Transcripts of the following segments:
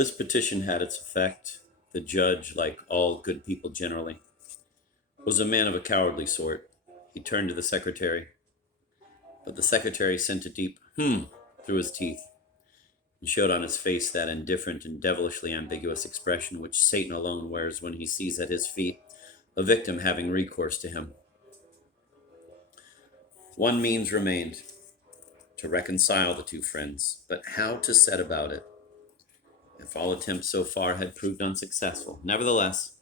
This petition had its effect. The judge, like all good people generally, was a man of a cowardly sort. He turned to the secretary, but the secretary sent a deep through his teeth and showed on his face that indifferent and devilishly ambiguous expression which Satan alone wears when he sees at his feet a victim having recourse to him. One means remained, to reconcile the two friends, but how to set about it? If all attempts so far had proved unsuccessful, nevertheless,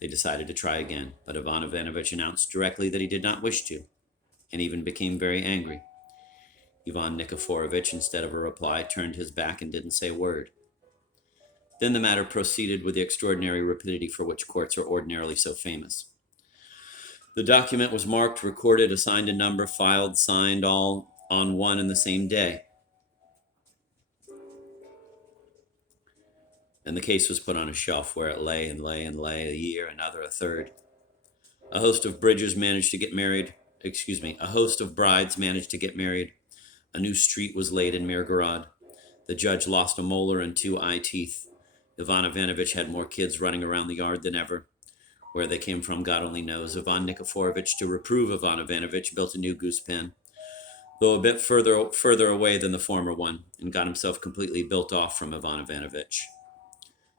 they decided to try again, but Ivan Ivanovich announced directly that he did not wish to, and even became very angry. Ivan Nikiforovich, instead of a reply, turned his back and didn't say a word. Then the matter proceeded with the extraordinary rapidity for which courts are ordinarily so famous. The document was marked, recorded, assigned a number, filed, signed, all on one and the same day. And the case was put on a shelf where it lay and lay and lay, a year, another, a third. A host of brides managed to get married. A new street was laid in Mirgorod. The judge lost a molar and 2 eye teeth. Ivan Ivanovich had more kids running around the yard than ever. Where they came from, God only knows. Ivan Nikiforovich, to reprove Ivan Ivanovich, built a new goose pen, though a bit further away than the former one, and got himself completely built off from Ivan Ivanovich,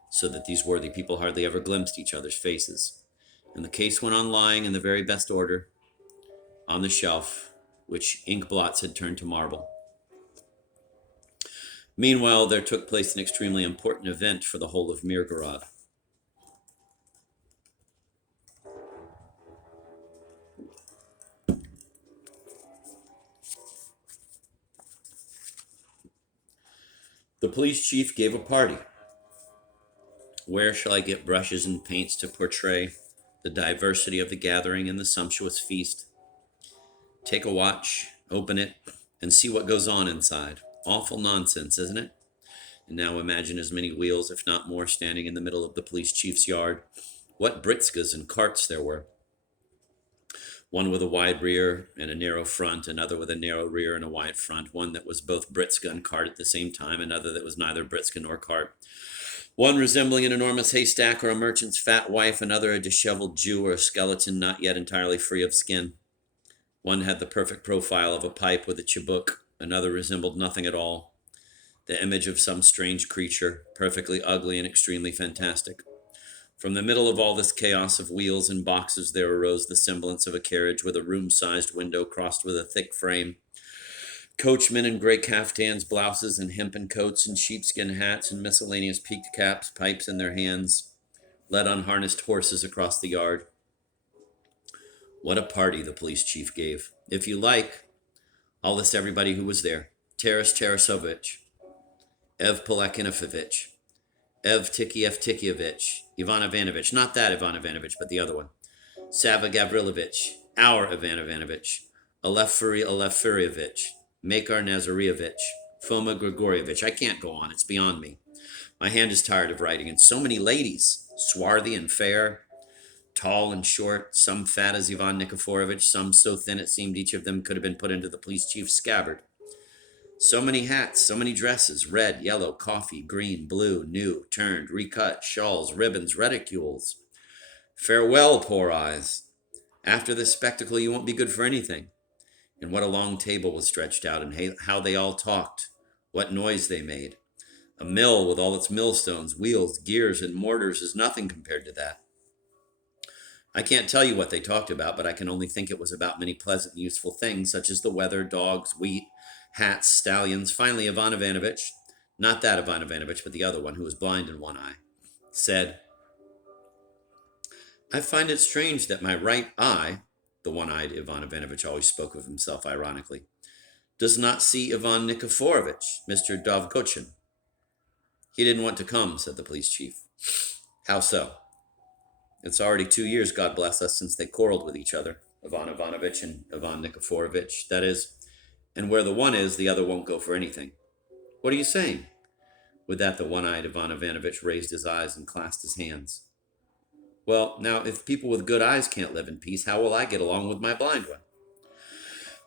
so that these worthy people hardly ever glimpsed each other's faces. And the case went on lying in the very best order on the shelf, which ink blots had turned to marble. Meanwhile, there took place an extremely important event for the whole of Mirgorod. The police chief gave a party. Where shall I get brushes and paints to portray the diversity of the gathering and the sumptuous feast? Take a watch, open it, and see what goes on inside. Awful nonsense, isn't it? And now imagine as many wheels, if not more, standing in the middle of the police chief's yard. What britskas and carts there were. One with a wide rear and a narrow front, another with a narrow rear and a wide front, one that was both britska and cart at the same time, another that was neither britska nor cart. One resembling an enormous haystack or a merchant's fat wife, another a disheveled Jew or a skeleton not yet entirely free of skin. One had the perfect profile of a pipe with a chibuk, another resembled nothing at all, the image of some strange creature, perfectly ugly and extremely fantastic. From the middle of all this chaos of wheels and boxes there arose the semblance of a carriage with a room-sized window crossed with a thick frame. Coachmen in gray caftans, blouses, and hempen coats, and sheepskin hats, and miscellaneous peaked caps, pipes in their hands, led unharnessed horses across the yard. What a party the police chief gave. If you like, I'll list everybody who was there. Taras Tarasovich, Ev Polakinovich, Ev Tikievich, Ivan Ivanovich, not that Ivan Ivanovich, but the other one, Sava Gavrilovich, our Ivan Ivanovich, Alefurievich, Makar Nazarievich, Foma Grigorievich. I can't go on, it's beyond me. My hand is tired of writing, and so many ladies, swarthy and fair, tall and short, some fat as Ivan Nikiforovich, some so thin it seemed each of them could have been put into the police chief's scabbard. So many hats, so many dresses, red, yellow, coffee, green, blue, new, turned, recut, shawls, ribbons, reticules. Farewell, poor eyes. After this spectacle you won't be good for anything. And what a long table was stretched out, and how they all talked, what noise they made. A mill with all its millstones, wheels, gears, and mortars is nothing compared to that. I can't tell you what they talked about, but I can only think it was about many pleasant and useful things, such as the weather, dogs, wheat, hats, stallions. Finally, Ivan Ivanovich, not that Ivan Ivanovich, but the other one who was blind in one eye, said, I find it strange that my right eye, the one-eyed Ivan Ivanovich always spoke of himself ironically, does not see Ivan Nikiforovich, Mr. Dovgochin. He didn't want to come, said the police chief. How so? It's already 2 years, God bless us, since they quarreled with each other, Ivan Ivanovich and Ivan Nikiforovich. That is, and where the one is, the other won't go for anything. What are you saying? With that, the one-eyed Ivan Ivanovich raised his eyes and clasped his hands. Well, now, if people with good eyes can't live in peace, how will I get along with my blind one?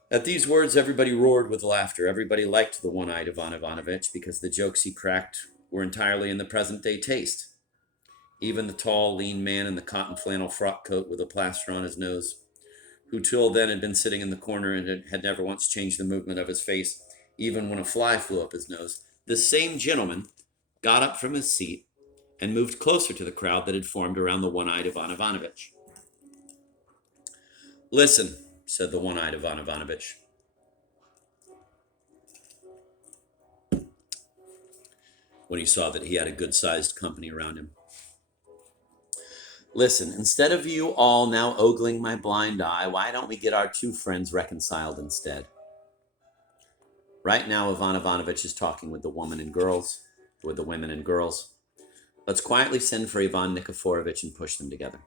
At these words, everybody roared with laughter. Everybody liked the one-eyed Ivan Ivanovich because the jokes he cracked were entirely in the present-day taste. Even the tall, lean man in the cotton flannel frock coat with a plaster on his nose, who till then had been sitting in the corner and had never once changed the movement of his face, even when a fly flew up his nose, the same gentleman got up from his seat and moved closer to the crowd that had formed around the one-eyed Ivan Ivanovitch. "Listen," said the one-eyed Ivan Ivanovitch. When he saw that he had a good-sized company around him. "Listen, instead of you all now ogling my blind eye, why don't we get our two friends reconciled instead? Right now, Ivan Ivanovitch is talking with the women and girls. Let's quietly send for Ivan Nikiforovitch and push them together."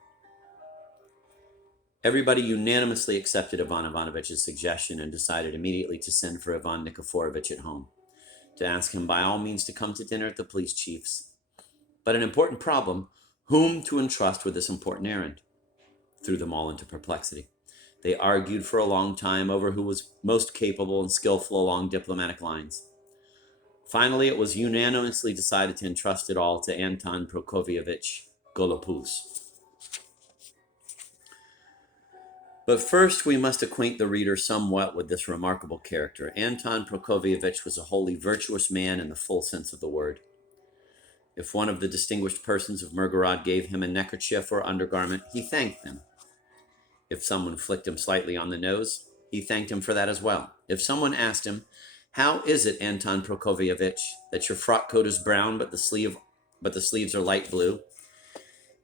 Everybody unanimously accepted Ivan Ivanovitch's suggestion and decided immediately to send for Ivan Nikiforovitch at home, to ask him by all means to come to dinner at the police chief's. But an important problem, whom to entrust with this important errand, threw them all into perplexity. They argued for a long time over who was most capable and skillful along diplomatic lines. Finally, it was unanimously decided to entrust it all to Anton Prokofievich Golopuz. But first, we must acquaint the reader somewhat with this remarkable character. Anton Prokofievich was a wholly virtuous man in the full sense of the word. If one of the distinguished persons of Mirgorod gave him a neckerchief or undergarment, he thanked them. If someone flicked him slightly on the nose, he thanked him for that as well. If someone asked him, "How is it, Anton Prokofievich, that your frock coat is brown but the sleeves are light blue?"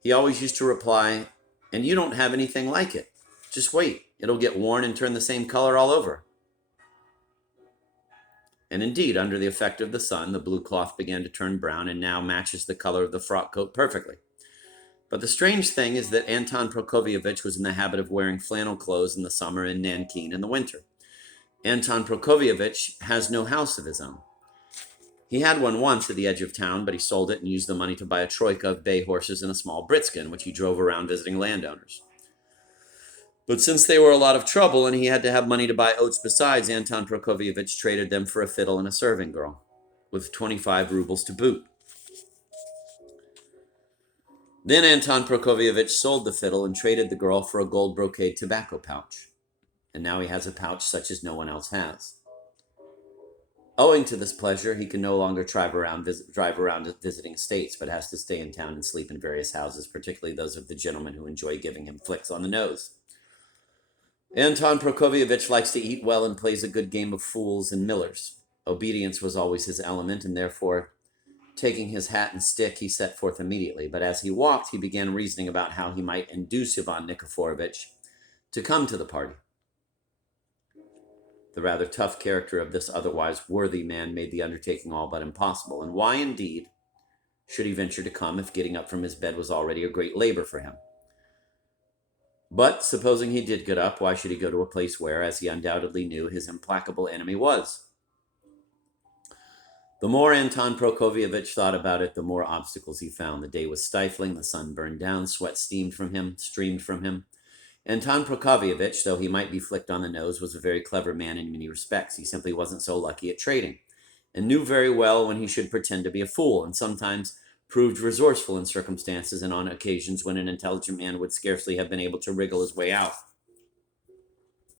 he always used to reply, "And you don't have anything like it. Just wait, it'll get worn and turn the same color all over." And indeed, under the effect of the sun, the blue cloth began to turn brown and now matches the color of the frock coat perfectly. But the strange thing is that Anton Prokofievich was in the habit of wearing flannel clothes in the summer and nankeen in the winter. Anton Prokofievich has no house of his own. He had one once at the edge of town, but he sold it and used the money to buy a troika of bay horses and a small britskin, in which he drove around visiting landowners. But since they were a lot of trouble and he had to have money to buy oats besides, Anton Prokofievich traded them for a fiddle and a serving girl, with 25 rubles to boot. Then Anton Prokofievich sold the fiddle and traded the girl for a gold brocade tobacco pouch. And now he has a pouch such as no one else has. Owing to this pleasure, he can no longer drive around visiting estates, but has to stay in town and sleep in various houses, particularly those of the gentlemen who enjoy giving him flicks on the nose. Anton Prokofievich likes to eat well and plays a good game of fools and millers. Obedience was always his element, and therefore, taking his hat and stick, he set forth immediately. But as he walked, he began reasoning about how he might induce Ivan Nikiforovitch to come to the party. The rather tough character of this otherwise worthy man made the undertaking all but impossible. And why, indeed, should he venture to come if getting up from his bed was already a great labor for him? But supposing he did get up, why should he go to a place where, as he undoubtedly knew, his implacable enemy was? The more Anton Prokofievich thought about it, the more obstacles he found. The day was stifling, the sun burned down, sweat streamed from him. Anton Prokofievich, though he might be flicked on the nose, was a very clever man in many respects. He simply wasn't so lucky at trading, and knew very well when he should pretend to be a fool, and sometimes proved resourceful in circumstances and on occasions when an intelligent man would scarcely have been able to wriggle his way out.